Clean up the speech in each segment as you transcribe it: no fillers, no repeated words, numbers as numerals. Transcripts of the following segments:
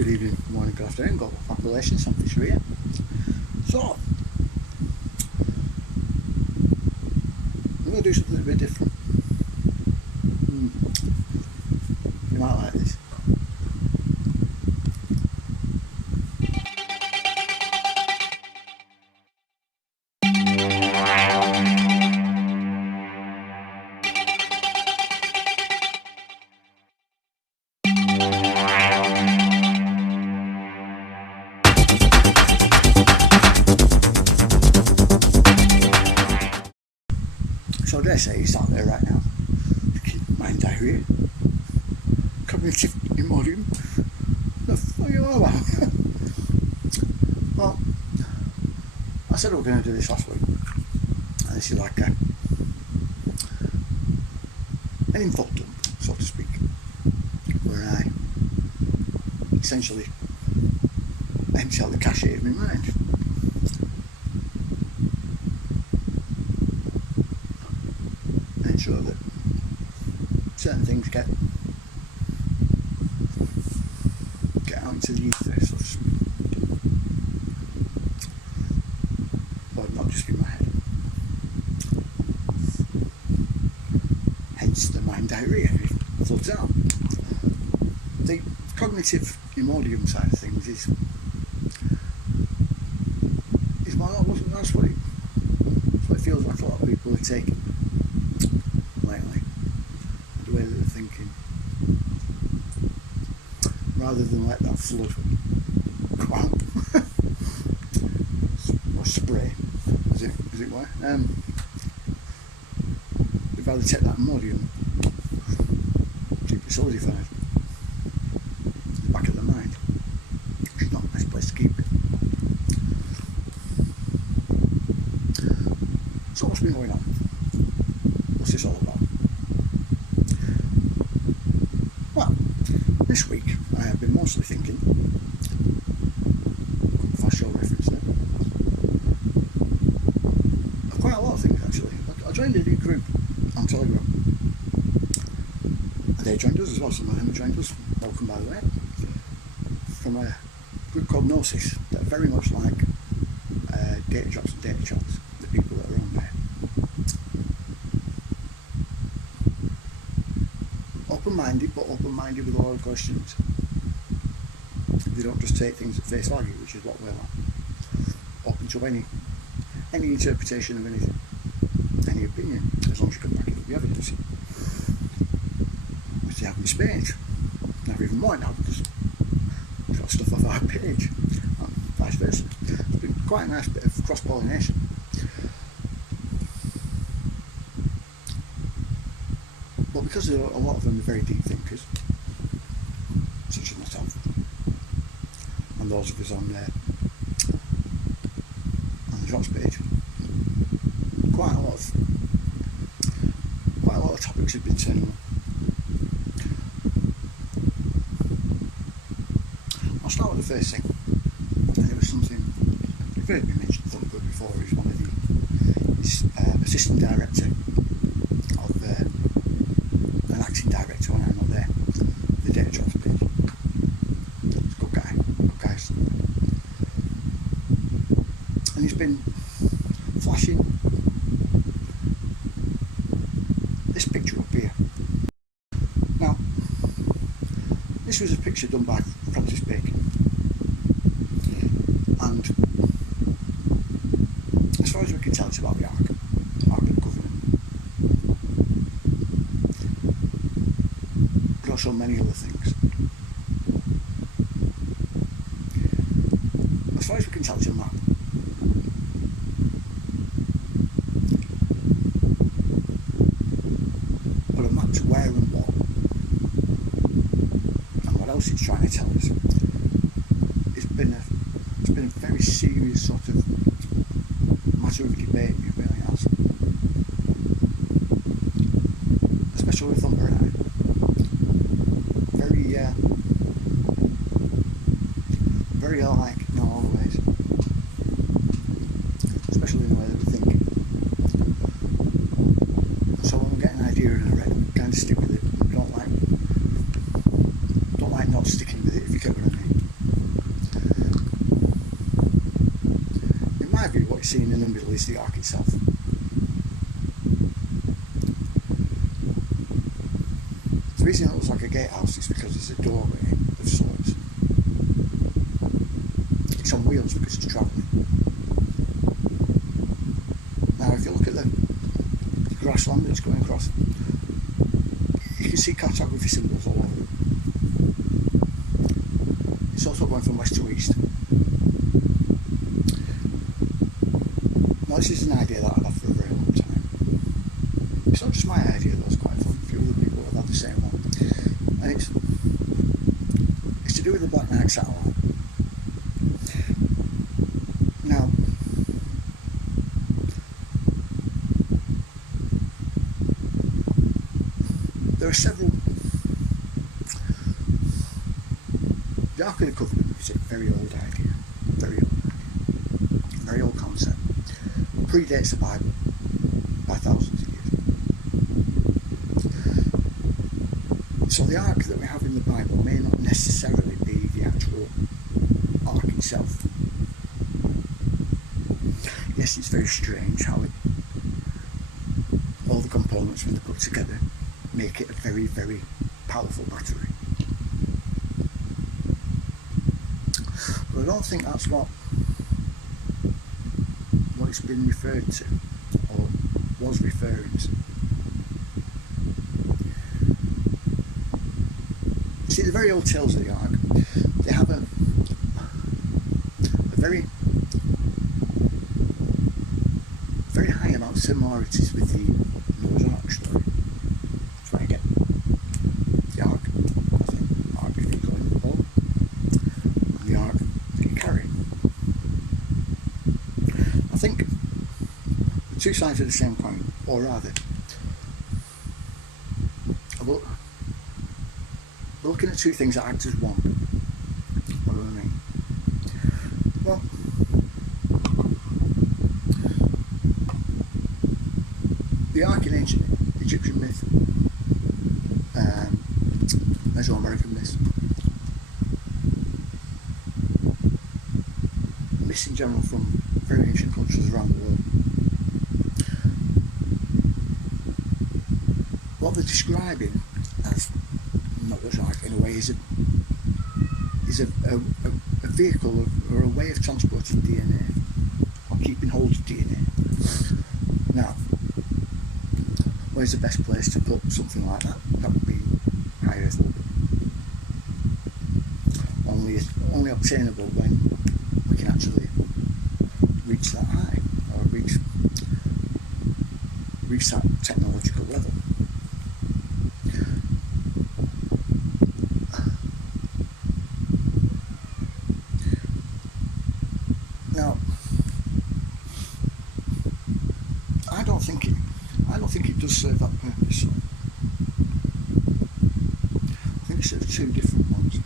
Good evening, morning, good afternoon, global populations, I'm Fisher here. So, I'm going to do something a bit different. You might like this. So dare I say it's out there right now. Mind diarrhea, cognitive Imodium. The fuck are you all about? Well, I said we were going to do this last week, and this is like an info dump, so to speak, where I essentially empty out the cache of my mind. Ensure that certain things get out into the ether, so to speak, but not just in my head. Hence the mind diarrhea, it floods out. The cognitive Imodium side of things is well, that's what it feels like a lot of people are taking lately, the way that they're thinking, rather than let that flood come out or spray, as it were. They'd rather take that Imodium, keep it solidified in the back of the mind, which is not the best place to keep it. So what's been going on? What's this all about? Well, this week I have been mostly thinking, fast show reference there, of quite a lot of things actually. I joined a new group on Telegram, and they joined us as well. Some of them have joined us, welcome by the way, from a group called Gnosis, that are very much like data drops and data chats, the people that are on there. Open-minded, but open-minded with a lot of questions. They don't just take things at face value, which is what we're like. Open to any interpretation of anything, any opinion, as long as you can back it up with evidence. Which they have in spades. Never even more now, because we've got stuff off our page, and vice versa. It's been quite a nice bit of cross-pollination. But because a lot of them are very deep thinkers, such as myself, and those of us on the drops page, quite a lot of topics have been turning up. I'll start with the first thing, and it was something you've heard me mention Thunberg before. He's one of his assistant director of an acting director when I'm not there, the data drops page. He's a good guy, and he's been flashing this picture up here. Now, this was a picture done by Francis Bacon, and as far as we can tell, it's about the Ark of the Covenant, but also many other things. As far as we can tell, it's a map. But a map to where and what, and what else it's trying to tell us. It's been a very serious sort of matter of debate, it really has. Especially with Thumper and I. Very alike in all the ways. Especially in the way that we think. So when we get an idea in our head, we kind of stick with it. We don't like not sticking with it, if you get what I mean. heavy, what you're seeing in the middle is the ark itself. The reason it looks like a gatehouse is because it's a doorway of sorts. It's on wheels because it's travelling. Now if you look at the grassland that's going across, you can see cartography symbols all over it. It's also going from west to east. Now this is an idea that I've had for a very long time. It's not just my idea, though, it's quite fun. A few other people have had the same one. And it's to do with the Black Knight satellite. Now, there are several. The Ark of the Covenant is a very old idea, very old concept. It predates the Bible by thousands of years. So the Ark that we have in the Bible may not necessarily be the actual Ark itself. Yes, it's very strange how all the components when they're put together make it a very, very powerful battery. But I don't think that's what it's been referred to, or was referring to. See, the very old tales of the Ark, they have a very high amount of similarities with the Noah's Ark story. That's why I get the Ark, I think, Ark that you go in the boat, and the Ark that you carry. I think the two sides of the same coin, or rather, we're looking at two things that act as one. What do I mean? Well, the Ark in ancient Egyptian myth, Mesoamerican myth, myths in general from very ancient cultures around the world, what they're describing as Noah's Ark in a way is a vehicle or a way of transporting DNA or keeping hold of DNA. Now, where's the best place to put something like that? That would be high Earth orbit. Only obtainable when we can actually reach that high, or reach that technological level. Now, I don't think it does serve that purpose. I think it serves two different ones.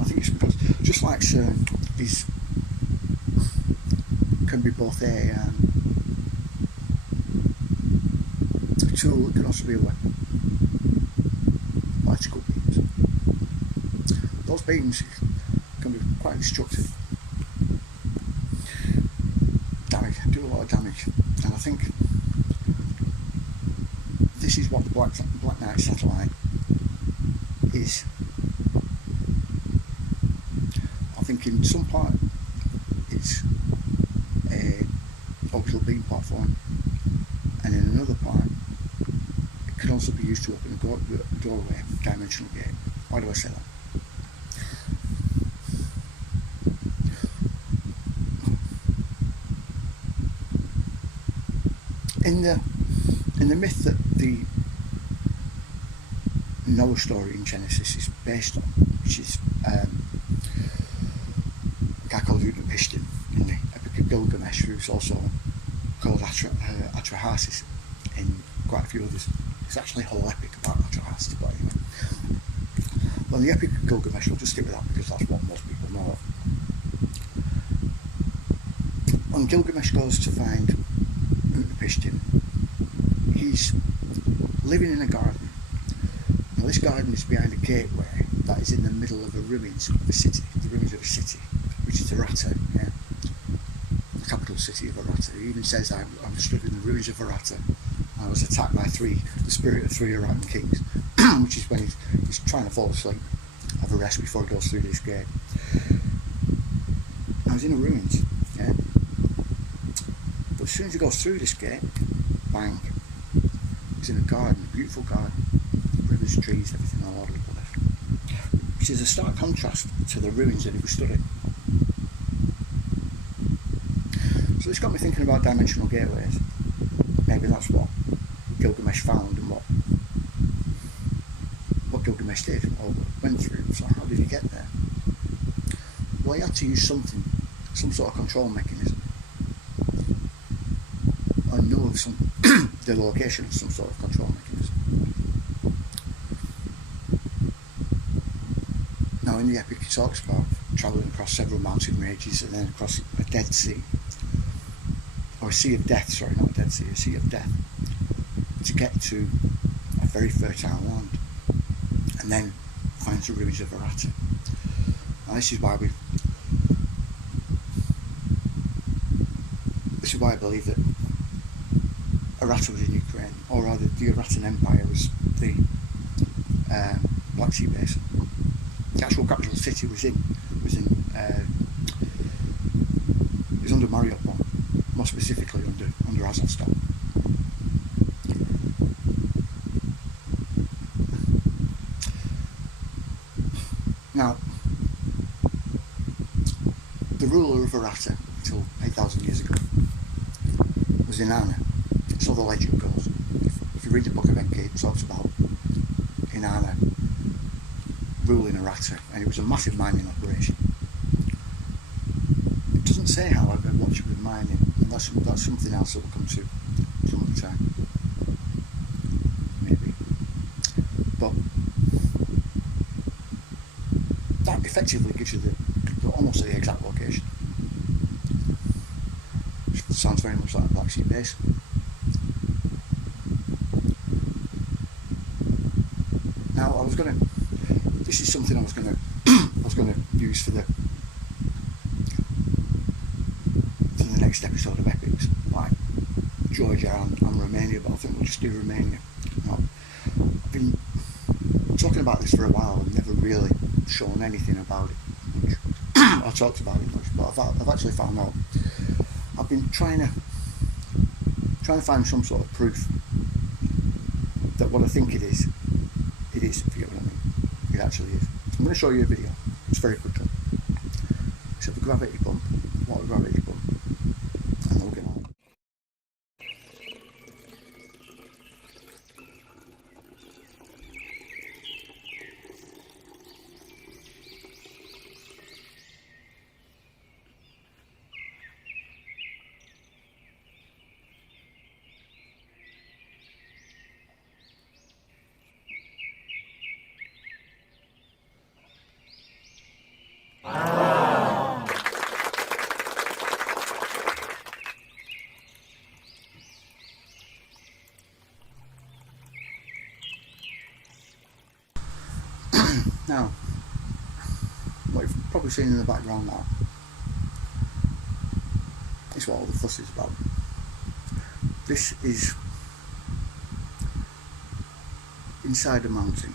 I think it's because, just like CERN can be both a tool, it can also be a weapon. Particle beams. Those beams can be quite destructive. Do a lot of damage, and I think this is what the Black Knight satellite is. I think in some part it's a orbital beam platform, and in another part it can also be used to open a doorway, dimensional gate. Why do I say that? In the myth that the Noah story in Genesis is based on, which is a guy called Utnapishtim in the Epic of Gilgamesh, who's also called Atrahasis in quite a few others. It's actually a whole epic about Atrahasis, but anyway. Well, the Epic of Gilgamesh, we'll just stick with that because that's what most people know of. When Gilgamesh goes to find Utnapishtim, he's living in a garden. Now this garden is behind a gateway that is in the middle of the ruins of a city, which is Arata. Yeah? capital city of Arata. He even says, I stood in the ruins of Arata. I was attacked by the spirit of 3 Aratan kings, which is when he's trying to fall asleep, have a rest before he goes through this gate. I was in the ruins, yeah. But as soon as he goes through this gate, bang, he's in a garden, a beautiful garden, rivers, trees, everything all over the place, which is a stark contrast to the ruins that he was studying. So this got me thinking about dimensional gateways. Maybe that's what Gilgamesh found and what Gilgamesh did or went through. So how did he get there? Well, he had to use some sort of control mechanism, or know of the location of some sort of control mechanism. Now in the epic he talks about travelling across several mountain ranges and then across a dead sea, or a sea of death, sorry, not a dead sea, a sea of death, to get to a very fertile land, and then finds the ruins of Arata. Now this is why I believe that Arata was in Ukraine, or rather the Aratan Empire was the Black Sea basin. The actual capital city was under Mariupol, more specifically under Azovstal. Now, the ruler of Arata until 8,000 years ago was Inanna. So the legend goes. If you read the book of Enki, it talks about Inanna ruling Arata, and it was a massive mining operation. It doesn't say, however, what she was mining, and that's something else that we'll come to some other time, maybe. But that effectively gives you almost the exact location. It sounds very much like a Black Sea basin. Now this is something I was gonna use for the next episode of Epics, like Georgia and Romania, but I think we'll just do Romania. Now, I've been talking about this for a while and never really shown anything about it much. I talked about it much, but I've actually found out. I've been trying to find some sort of proof that what I think it is, if you get what I mean. It actually is. I'm going to show you a video. It's very quick. It's a gravity bump, water gravity bump, and we'll get on. Now, what you've probably seen in the background now is what all the fuss is about. This is inside a mountain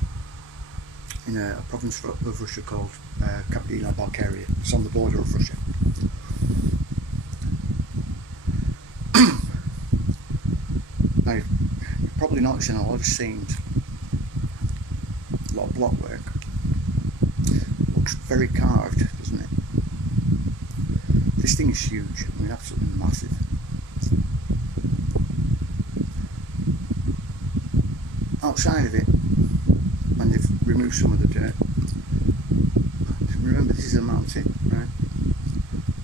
in a province of Russia called Kabardino-Balkaria. It's on the border of Russia. Now, you've probably noticed in a lot of scenes, a lot of block work. Looks very carved, doesn't it? This thing is huge, I mean absolutely massive. Outside of it, when they've removed some of the dirt, remember this is a mountain, right?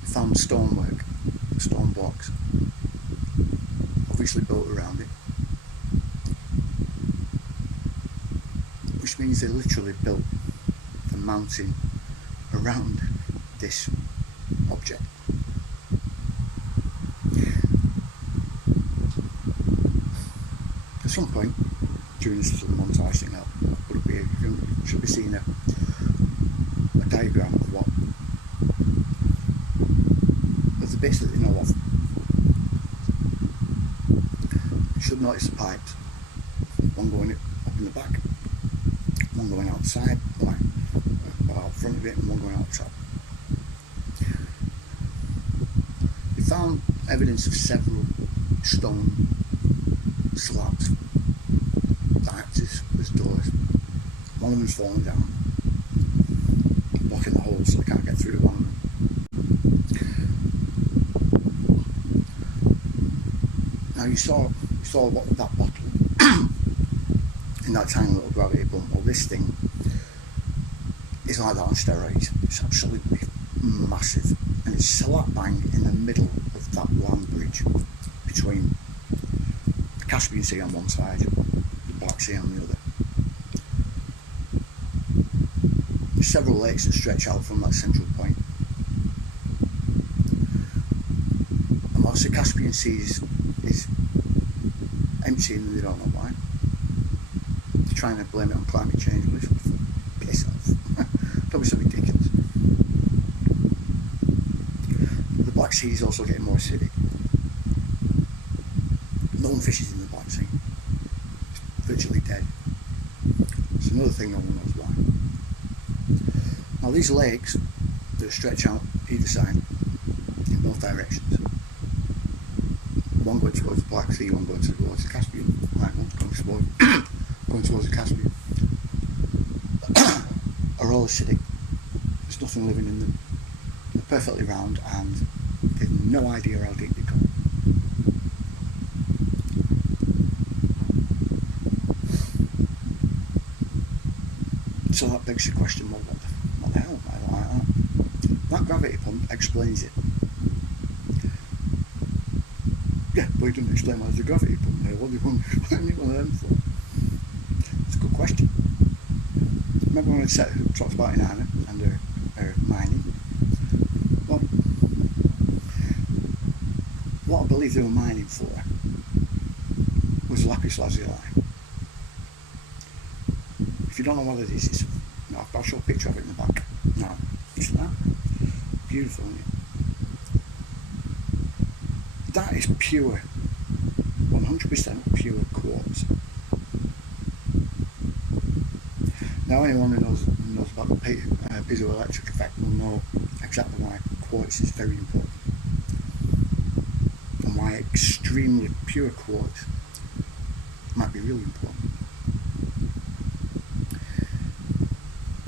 They found stonework, stone blocks, obviously built around it, which means they literally built the mountain around this object. At some point during this sort of montage thing, I'll put up here, you should be seeing a diagram of the the bits that they know of. You should notice the pipes. One going up in the back, one going outside, like out front of it, and one going out the top. They found evidence of several stone slabs that act as doors. One of them's fallen down, blocking the holes so they can't get through to one of them. Now you saw what that bottle in that tiny little gravity pump. Well, this thing is like that on steroids. It's absolutely massive, and it's slap bang in the middle of that land bridge between the Caspian Sea on one side, the Black Sea on the other. There's several lakes that stretch out from that central point. And whilst the Caspian Sea is empty and they don't know why, they're trying to blame it on climate change, which piss off. Don't be so ridiculous. The Black Sea is also getting more acidic. No one fishes in the Black Sea. It's virtually dead. It's another thing no one knows why. Now these lakes that stretch out either side in both directions, one going towards the Black Sea, one going towards the Caspian, right, one going towards the Caspian, are all acidic. There's nothing living in them. They're perfectly round and they've no idea how deep they go. So that begs the question, well, what the hell? I don't like that. That gravity pump explains it. Yeah, but he doesn't explain why there's a gravity pump there. What do you want to explain one of them for? It's a good question. Remember when I talked about Inanna and her mining? Well, what I believe they were mining for was lapis lazuli. If you don't know what it is, I'll show a picture of it in the back. No, it's that. Beautiful, isn't it? That is pure, 100% pure quartz. Now anyone who knows about the piezoelectric effect will know exactly why quartz is very important and why extremely pure quartz might be really important.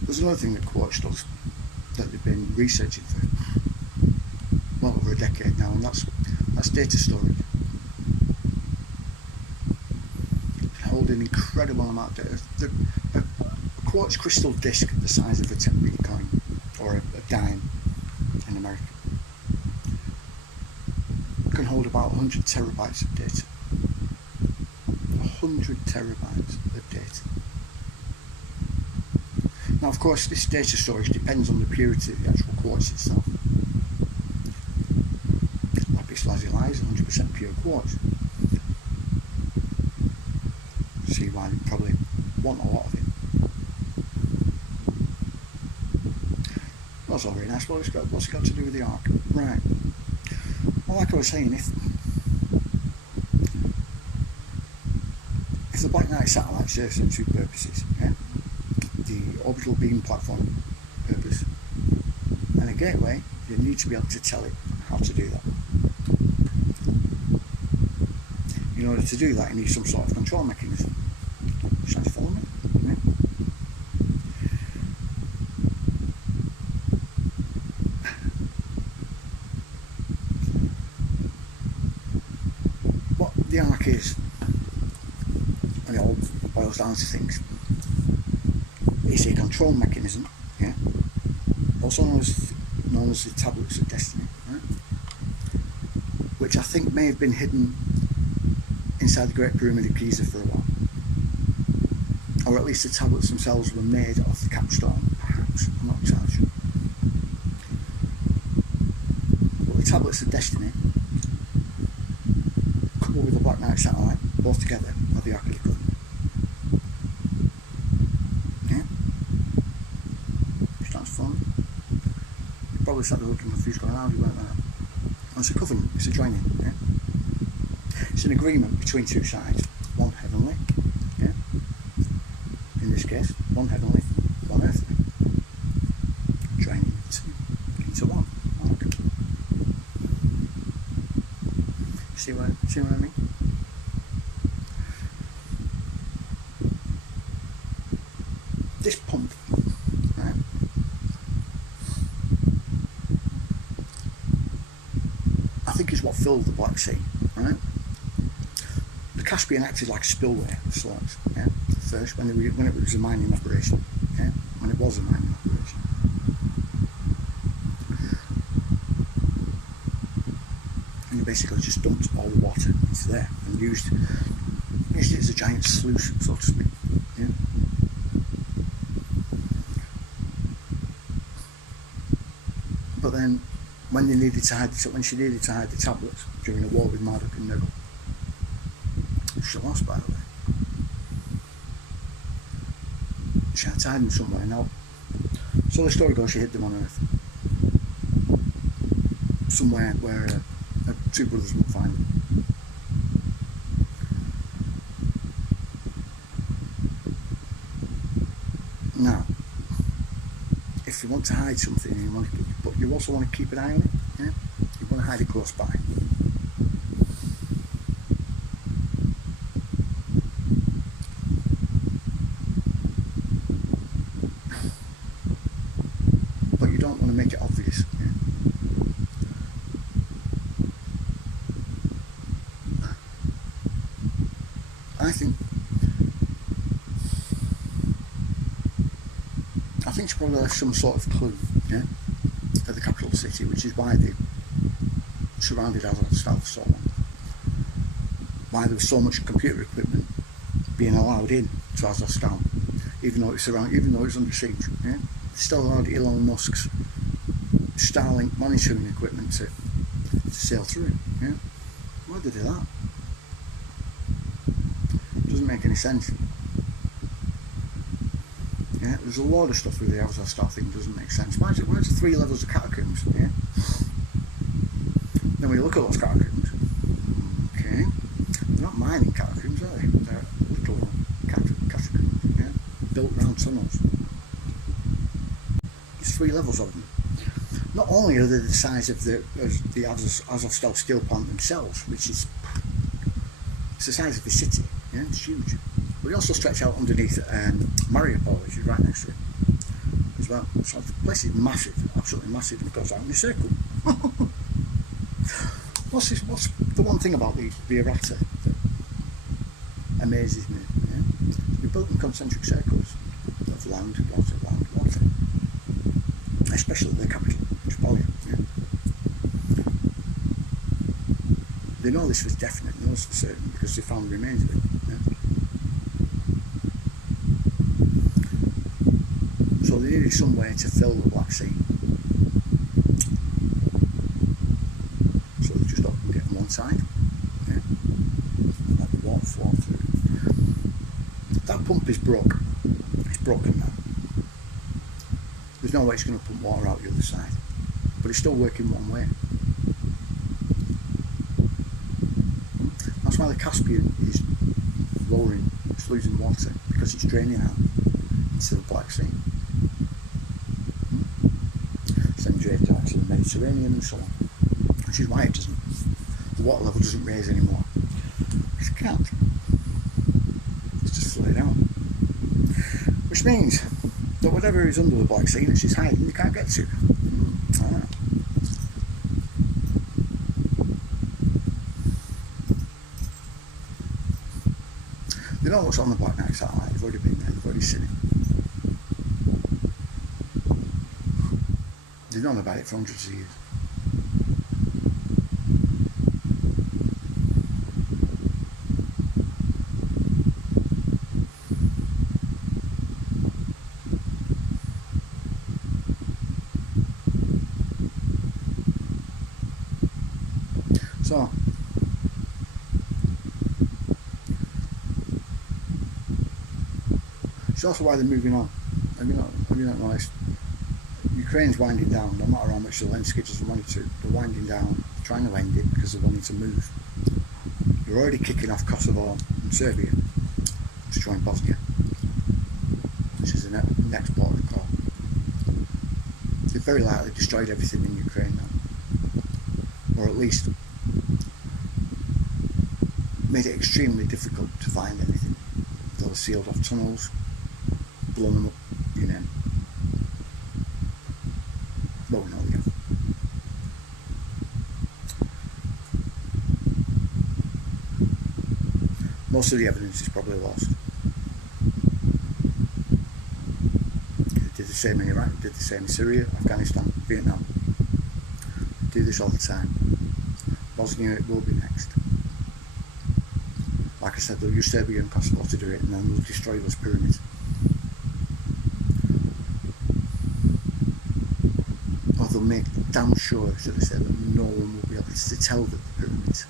There's another thing that quartz does that they've been researching for well over a decade now, and that's data storage. It can hold an incredible amount of data. A quartz crystal disc the size of a 10p coin or a dime in America can hold about 100 terabytes of data. 100 terabytes of data. Now, of course, this data storage depends on the purity of the actual quartz itself. Lapis lazuli is 100% pure quartz. See why they probably want a lot of it. That's all very nice. What's it got to do with the arc? Right. Well, like I was saying, if the Black Knight satellite serves them two purposes, yeah? The orbital beam platform purpose and a gateway, you need to be able to tell it how to do that. In order to do that, you need some sort of control mechanism. Trying to follow me? Yeah. What the arc is, and it all boils down to things, is a control mechanism, yeah, also known as the Tablets of Destiny, right? Which I think may have been hidden inside the Great Pyramid of Giza for a while, or at least the tablets themselves were made of the capstone, perhaps, I'm not entirely sure. But the Tablets of Destiny, coupled with the Black Knight satellite, both together are the Ark of the Covenant. Probably sat there looking confused going, how do you work that out? It's a covenant, it's a joining, yeah? It's an agreement between two sides, one heavenly, yeah? In this case, one heavenly, one earthly, joining into one. Okay. See what I mean? This pump, right, I think is what filled the Black Sea, right? The Caspian acted like a spillway of sorts, yeah, first when it was a mining operation, yeah, when it was a mining operation. And you basically just dumped all the water into there and used it as a giant sluice, so to speak, yeah. But then, when she needed to hide the tablets during the war with Marduk and Nigel, she lost, by the way. She had to hide them somewhere. Now, so the story goes, she hid them on Earth, somewhere where her two brothers won't find them. Now, if you want to hide something, but you also want to keep an eye on it, yeah? You want to hide it close by. But you don't want to make it obvious, yeah? I think she probably left some sort of clue, yeah, at the capital city, which is why they surrounded Azovstal for so long. Why there was so much computer equipment being allowed in to Azovstal, even though it's under siege. Yeah, they still allowed Elon Musk's Starlink monitoring equipment to sail through. Yeah, why did they do that? Doesn't make any sense. Yeah, there's a lot of stuff with the Azovstal thing doesn't make sense. Why is there 3 levels of catacombs? Yeah. Then when you look at those catacombs, okay, they're not mining catacombs, are they? They're little catacombs, yeah, built round tunnels. There's 3 levels of them. Not only are they the size of the Azovstal steel plant themselves, which is it's the size of the city, yeah, it's huge. But they also stretch out underneath Mariupol, which is right next to it, as well. So the place is massive, absolutely massive, and it goes out in a circle. What's the one thing about the errata that amazes me? Yeah? They're built in concentric circles of land, water, land, water. Especially the capital, Tripolia. Yeah? They know this was definite, know this for certain, because they found the remains of it. Yeah? So they needed some way to fill the Black Sea. So they just opened it on one side, yeah, and let the water flow through. That pump is broke. It's broken now. There's no way it's going to pump water out the other side, but it's still working one way. That's why the Caspian is lowering, it's losing water, because it's draining out into the Black Sea. Then draped out to the Mediterranean and so on, which is why the water level doesn't raise anymore. It can't. It's just flooded out. Which means that whatever is under the Black Sea that she's hiding, you can't get to. They know what's on the Black Knight satellite, they've already been there, they've already seen it. They've known about it for hundreds of years. So, it's also why they're moving on. Have you not noticed? Ukraine's winding down, no matter how much Zelensky doesn't want it to. They're winding down, trying to end it because they wanted to move. You're already kicking off Kosovo and Serbia to join Bosnia, which is the next port of call. They've very likely destroyed everything in Ukraine now, or at least made it extremely difficult to find anything. They'll have sealed off tunnels, blown them up, you name it. Well, we know they have. Most of the evidence is probably lost. They did the same in Iraq, did the same in Syria, Afghanistan, Vietnam. They do this all the time. Bosnia, it will be next. Like I said, they'll use Serbia and Kosovo to do it, and then they'll destroy those pyramids. Or they'll make damn sure, should I say, that no one will be able to tell that the pyramids,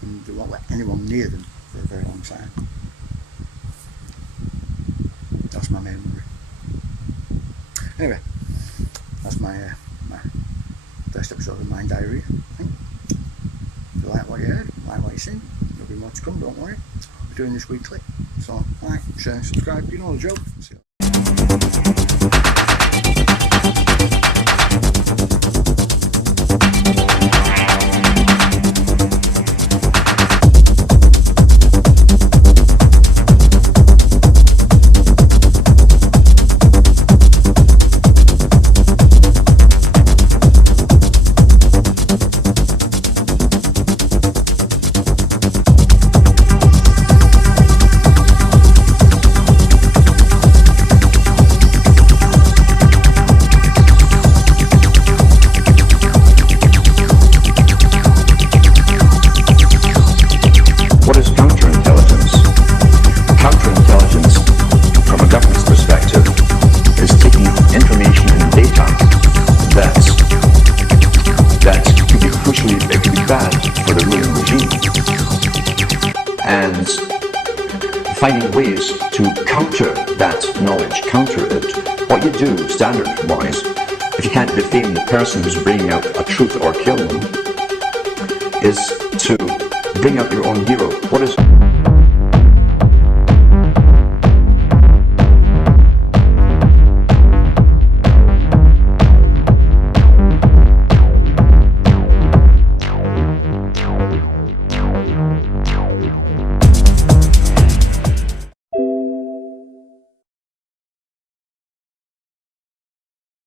and they won't let anyone near them for a very long time. That's my main worry. Anyway, that's my first episode of my Diarrhea. I think. If you like what you heard, like what you seen, there'll be more to come, don't worry. I'll be doing this weekly. So like, share, subscribe, you know the drill. See you. And finding ways to counter that knowledge, counter it. What you do, standard-wise, if you can't defame the person who's bringing out a truth or kill them, is to bring out your own hero. What is